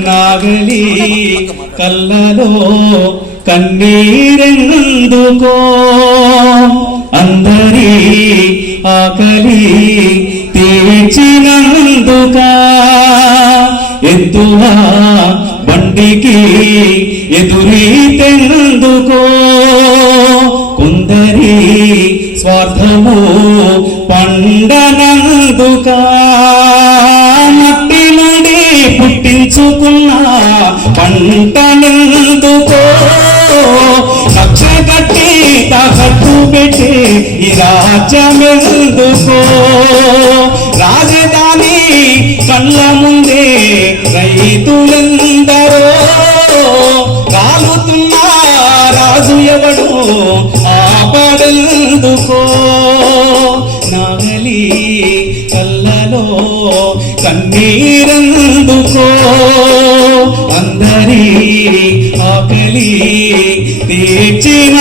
నాగలి కళ్ళలో కన్నీరెందుకో అందరి ఆకలి తీర్చినందుక ఎద్దుల బండికి ఎదురీతెందుకో కొందరి స్వార్థము పండనందుక మట్టి నుండి పుట్టించుకున్న పంటనందుకో కక్షగట్టి తాకట్టు పెట్టి ఈ రాజ్యమెందుకో రాజధాని కళ్ళ ముందే రైతులెందరో కాలుతున్న రాజు ఎవడు ఆపడెందుకో నాగలి కళ్ళలో కన్నీరెందుకో అందరి ఆకలి తీర్చిన